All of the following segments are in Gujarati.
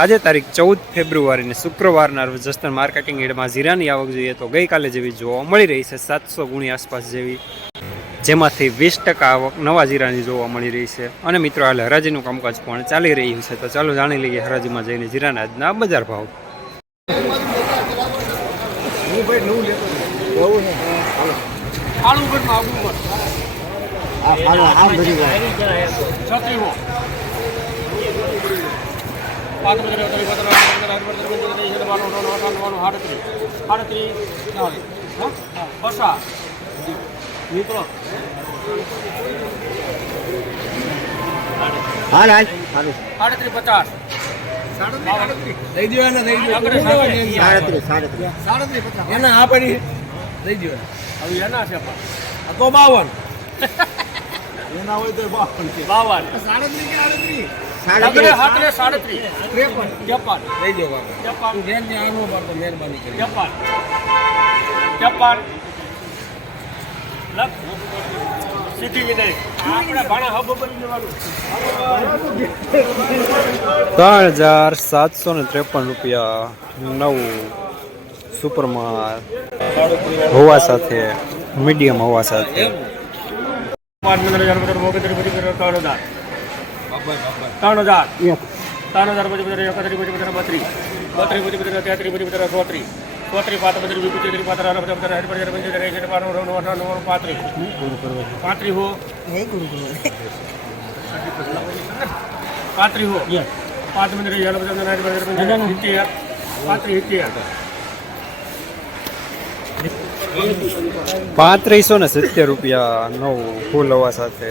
આજે તારીખ ચૌદ ફેબ્રુઆરીને શુક્રવારના રોજ જસ્તર માર્કેટિંગ એડમાં જીરાની આવક જોઈએ તો ગઈકાલે જેવી જોવા મળી રહી છે સાતસો ગુણી આસપાસ જેવી. જેમાંથી વીસ ટકા આવક નવા જીરાની જોવા મળી રહી છે. અને મિત્રો હાલ હરાજીનું કામકાજ પણ ચાલી રહ્યું છે. તો ચાલો જાણી લઈએ હરાજીમાં જઈને જીરાના આજના બજાર ભાવ. હાલ હાલ સાડત્રીસ પચાસ દઈ દેવાના દઈ સાડત્રીસ. સાડત્રીસ સાડત્રીસ એના આ પડી લઈ દેવાના હવે એના છે તો બાવન એના હોય તો બાવન બાવન સાડત્રીસ કે આડત્રીસ લગડે હાથને સાડત્રીસ. ત્રેપન. ત્રેપન દઈ દો બાબા ત્રેપન જેમ ને આનો પાડતો મહેરબાની કરી. ત્રેપન ત્રેપન લખ. સીધી વિનય આપણે ભાણા હબ બની જવાનું. ત્રણ હજાર સાતસો ને ત્રેપન રૂપિયા નવું સુપરમાર હોવા સાથે મીડિયમ હોવા સાથે. પાંચ પંદર હજાર રૂપિયા મોગતરી પછી કરો ત્રણ હજાર. ત્રણ હજાર ત્રણ હજાર પછી પંદર એકત્રીસ પછી પંદર બત્રીસ બત્રીસ પછી પંદર તેત્રીસ પછી પંદર ચોત્રીસ ચોત્રીસ વીસ પંચોતેર પાંત્રીસ અઢાર પંદર પંદર સાઠ પંદર પંચોતેર નવ્વાણું પાંત્રીસ પાંત્રીસ હો પાંત્રીસ હો પાંચ પંદર હજાર પંદર હજાર સિત્તેર પાંત્રીસ સિત્તેર પાંત્રીસો ને સિત્તેર રૂપિયા નવું ફૂલ હવા સાથે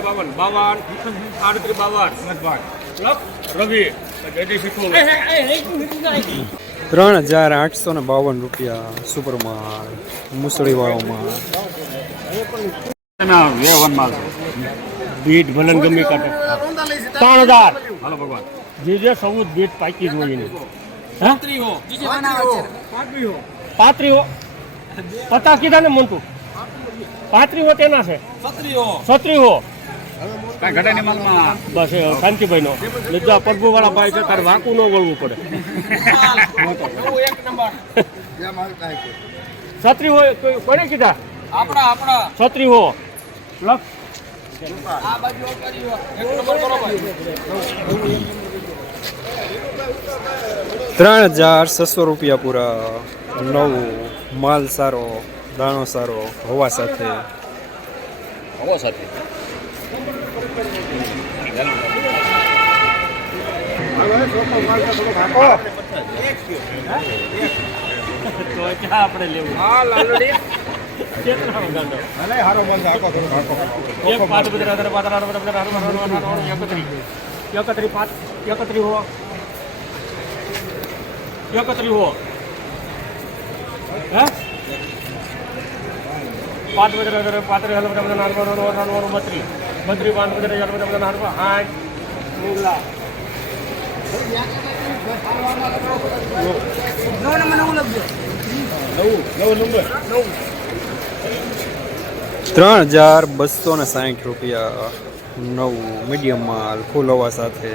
બાવન. બાવન. આડત્રીસ, બાવન. રવિ. ત્રણ હજાર આઠસો ને બાવન રૂપિયા સુપરમાર મુસળી વાળોમાં બીટ ભલન ગમે કાઢે ત્રણ હજાર હાલો ભગવાન જે જે સૌ બીટ પાકી જ હોય એની હે પાંત્રી હો પચાસ કીધા ને મોન્ટુ? પાંત્રી તેના છે. છત્રી હો બસ શાંતિભાઈ નો લીધા પગુ વાળા ભાઈ છે તારે વાંકું ન વળવું પડે. છત્રી હોય કોને કીધા? આપણા આપણા. છત્રી હો. લખ ત્રણ હજાર છસો રૂપિયા પૂરા નવું માલ સારો દાણો સારો હવા સાથે હવા સાથે આપણે લેવું કેટલા વગાડો? એક પાંચ એકત્રી બધા પાંચ આઠ બધા બધા આઠ આઠ આઠ આઠ આઠ એકત્રીસ એકત્રીસ પાંચ એકત્રીસ હો એકત્રીસ હો હે પાંચ બધા બધા પાંત્રીસ હજાર બધા બધા નાનવા નાનવા નાનવા બત્રીસ બત્રીસ પાંચ બધા હજાર બધા બધા નાનવા આઠ નીલા ત્રણ હજાર બસો ને સાઠ રૂપિયા નવું મીડિયમ માલ ફૂલ હવા સાથે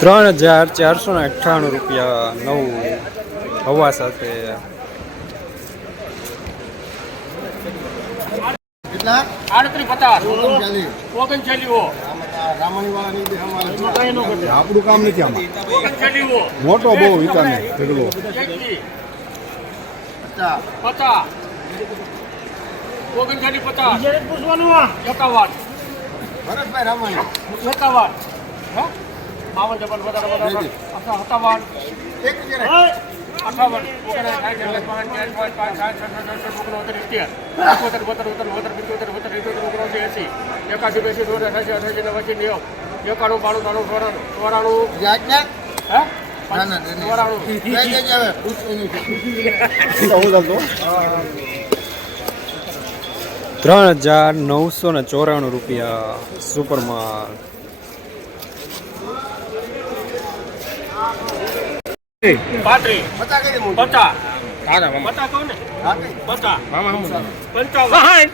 ત્રણ હજાર ચારસો ને અઠ્ઠાણું રૂપિયા નવ હવા સાથે. આપણું મોટો બહુ વિચાર ઢગલો. પૂછવાનું ભરતભાઈ રામાણી બાવન ડબલ વધારે સત્તાવન. અઠાવન. ઓગણસાઠ એસી. એકાસી બેસી દોઢ અઠાસી અઠાસી નવાસી નેવું. એકાણું બાણું ત્રાણું ચોરાણું ચોરાણું. હે? ત્રણ હજાર નવસો ને ચોરાણું રૂપિયા સુપરમાં પાંત્રીસ પચાસ પચાસ. કહો ને. પચાસ. પંચાવન. સાહીઠ.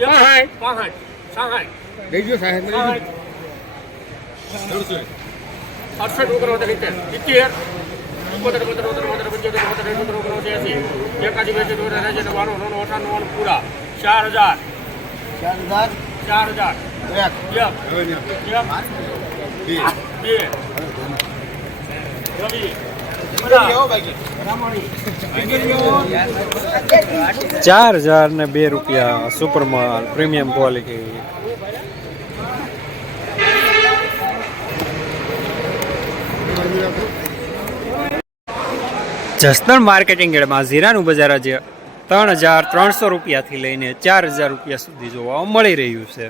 સાહીઠ. સાહીઠ. લઈ ગયો સાહેબ અડસઠ ઓગણો સિત્તેર. પંદર પંદર પંદર પંદર પંચોતેર પંદર પંદર પૂરા. ચાર હજાર. ચાર હજાર. ચાર હજાર. એક. બે. બે ચાર હજાર ને બે રૂપિયા સુપર માલ પ્રીમિયમ ક્વોલિટી જસદણ માર્કેટિંગ એડમાં ઝીરાનું બજાર આજે ત્રણ હજાર ત્રણસો રૂપિયાથી લઈને ચાર હજાર રૂપિયા સુધી જોવા મળી રહ્યું છે.